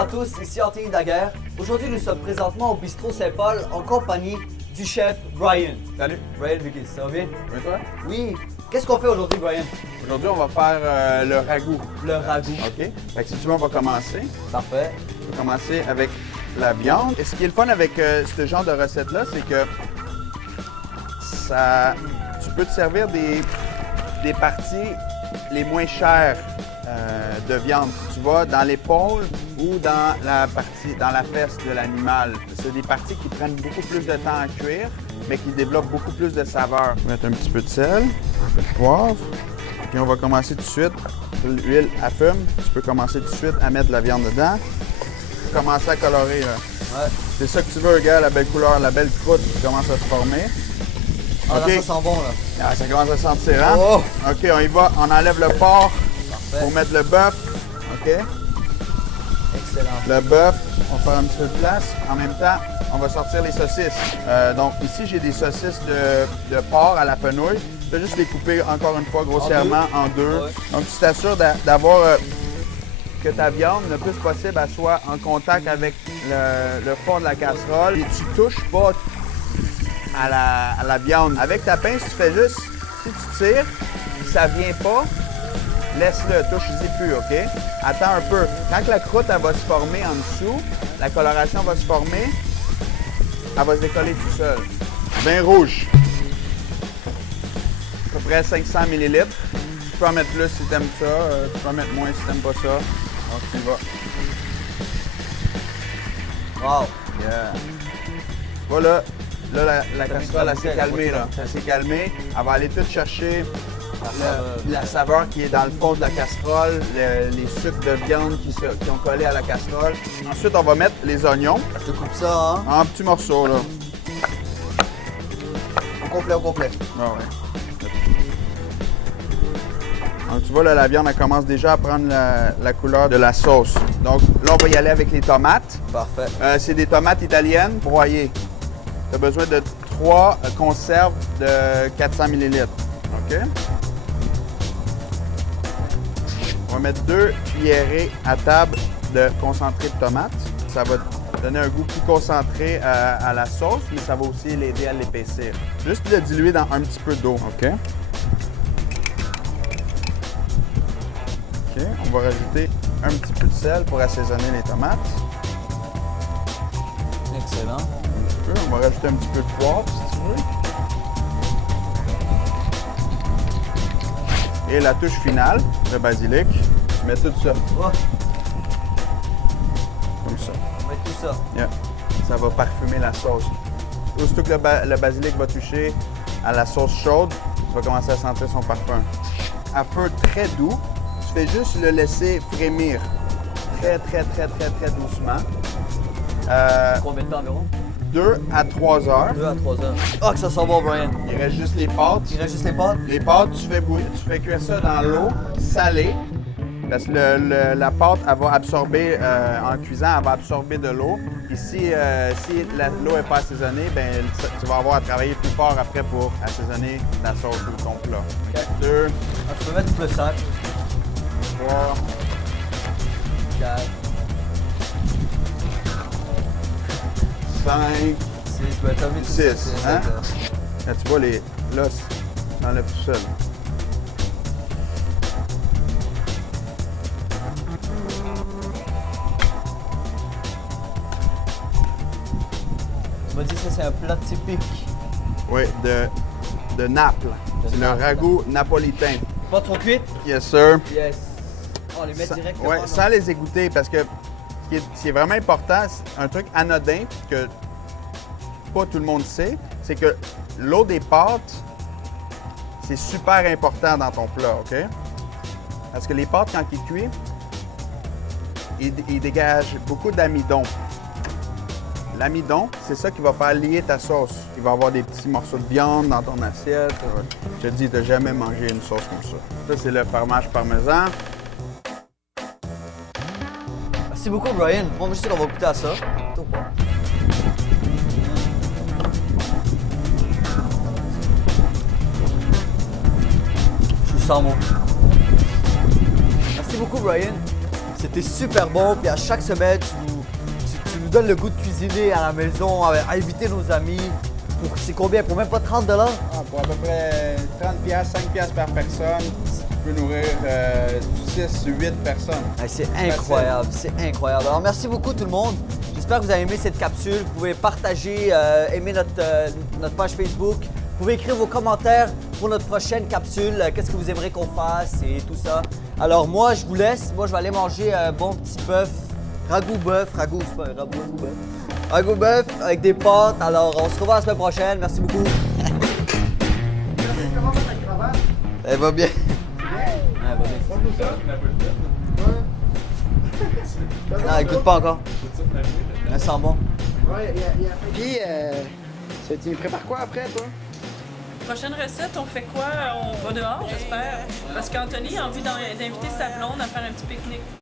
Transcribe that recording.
à tous, ici Anthony Daguerre. Aujourd'hui, nous sommes présentement au Bistrot Saint-Paul en compagnie du chef Brian. Salut. Brian Vickis, ça va bien? Oui, toi? Oui. Qu'est-ce qu'on fait aujourd'hui, Brian? Aujourd'hui, on va faire le ragoût. Le ragoût. OK? Fait que si tu veux, on va commencer. Parfait. On va commencer avec la viande. Et ce qui est le fun avec ce genre de recette-là, c'est que tu peux te servir des parties les moins chères de viande. Tu vas dans l'épaule ou dans la fesse de l'animal. C'est des parties qui prennent beaucoup plus de temps à cuire, mais qui développent beaucoup plus de saveur. On va mettre un petit peu de sel, un peu de poivre. Puis on va commencer tout de suite. L'huile à fume. Tu peux commencer tout de suite à mettre la viande dedans. Commencer à colorer. Là. Ouais. C'est ça que tu veux, gars, la belle couleur, la belle croûte qui commence à se former. Ah, OK. là, ça sent bon, là. Ah, ça commence à sentir, hein? Oh! OK, on y va. On enlève le porc Parfait. pour mettre le bœuf. OK? Excellent. Le bœuf, on va faire un petit peu de place. En même temps, on va sortir les saucisses. Donc ici, j'ai des saucisses de porc à la fenouil. Je vais juste les couper encore une fois grossièrement en deux. Ouais. Donc tu t'assures d'avoir que ta viande, le plus possible, elle soit en contact avec le fond de la casserole. Et tu touches pas à la viande. Avec ta pince, tu fais juste, si tu tires, si ça vient pas, laisse-le, touche-y plus, OK? Attends un peu. Quand la croûte elle va se former en dessous, la coloration va se former, elle va se décoller tout seul. Vin rouge. À peu près 500 ml. Tu peux en mettre plus si tu aimes ça. Tu peux en mettre moins si tu n'aimes pas ça. Donc, tu y vas. Wow. Yeah. Voilà. Là, la casserole, elle s'est calmée. Là. Ça s'est calmé. Elle va aller tout chercher la saveur qui est dans le fond de la casserole, les sucres de viande qui ont collé à la casserole. Ensuite, on va mettre les oignons Je te coupe ça, hein? en petits morceaux. Là. Au complet, au complet. Ah ouais. Donc, tu vois, là, la viande elle commence déjà à prendre la couleur de la sauce. Donc là, on va y aller avec les tomates. Parfait. C'est des tomates italiennes broyées. Tu as besoin de 3 conserves de 400 ml. OK? On va mettre 2 cuillerées à table de concentré de tomates. Ça va donner un goût plus concentré à la sauce, mais ça va aussi l'aider à l'épaissir. Juste le diluer dans un petit peu d'eau. OK? OK. On va rajouter un petit peu de sel pour assaisonner les tomates. Excellent. Un petit peu. On va rajouter un petit peu de poivre, si tu veux. Et la touche finale, le basilic. Je mets tout ça, Oh, comme ça. on va mettre tout ça. Yeah. Ça va parfumer la sauce. Aussitôt que le basilic va toucher à la sauce chaude, tu vas commencer à sentir son parfum. À feu très doux, tu fais juste le laisser frémir très doucement. Combien de temps environ? 2 à 3 heures. 2 à 3 heures. Ah, que ça sent bon, Brian. Il reste juste les pâtes. Il reste juste les pâtes? Les pâtes, tu fais cuire ça dans l'eau salée. Parce que la pâte, elle va absorber, en cuisant, elle va absorber de l'eau. Et si l'eau n'est pas assaisonnée, ben, tu vas avoir à travailler plus fort après pour assaisonner la sauce ou ton plat. OK. 2, Ah, tu peux mettre plus 5. 3, 4, 5. 6. Ben, t'as mis tout Six, ça. hein? Là, tu vois, là, ça enlève tout seul. Tu m'as dit que ça, c'est un plat typique. Oui, de Naples. C'est le Naples. ragoût napolitain. Pas trop cuite? Yes, sir. Yes. On les met directement. Ouais, dans- sans les égoutter, parce que ce qui est vraiment important, c'est un truc anodin que pas tout le monde sait, c'est que l'eau des pâtes, c'est super important dans ton plat, OK? Parce que les pâtes, quand ils cuisent, ils dégagent beaucoup d'amidon. L'amidon, c'est ça qui va faire lier ta sauce. Il va y avoir des petits morceaux de viande dans ton assiette. Je te dis, tu n'as jamais mangé une sauce comme ça. Ça, c'est le fromage parmesan. Merci beaucoup, Brian. Bon, je sais qu'on va goûter à ça. Tout pas. Je suis sans mots. Merci beaucoup, Brian. C'était super bon. Puis à chaque semaine, tu nous donnes le goût de cuisiner à la maison, à inviter nos amis. C'est combien? Pour même pas 30 $? Pour à peu près 30 piastres, 5 piastres par personne, tu peux nourrir 6 ou 8 personnes. C'est incroyable, c'est incroyable. Alors merci beaucoup tout le monde. J'espère que vous avez aimé cette capsule. Vous pouvez partager, aimer notre page Facebook. Vous pouvez écrire vos commentaires pour notre prochaine capsule. Qu'est-ce que vous aimeriez qu'on fasse et tout ça. Alors moi, je vous laisse. Moi, je vais aller manger un bon petit bœuf. Ragoût bœuf, ragoût bœuf avec des pâtes. Alors, on se revoit la semaine prochaine. Merci beaucoup. Comment va ta cravate? Elle va bien. Elle va bien. Non, elle goûte pas encore. Elle sent bon. Ouais, Puis, tu prépares quoi après, toi? Prochaine recette, on fait quoi? On va dehors, j'espère. Parce qu'Anthony a envie d'inviter sa blonde à faire un petit pique-nique.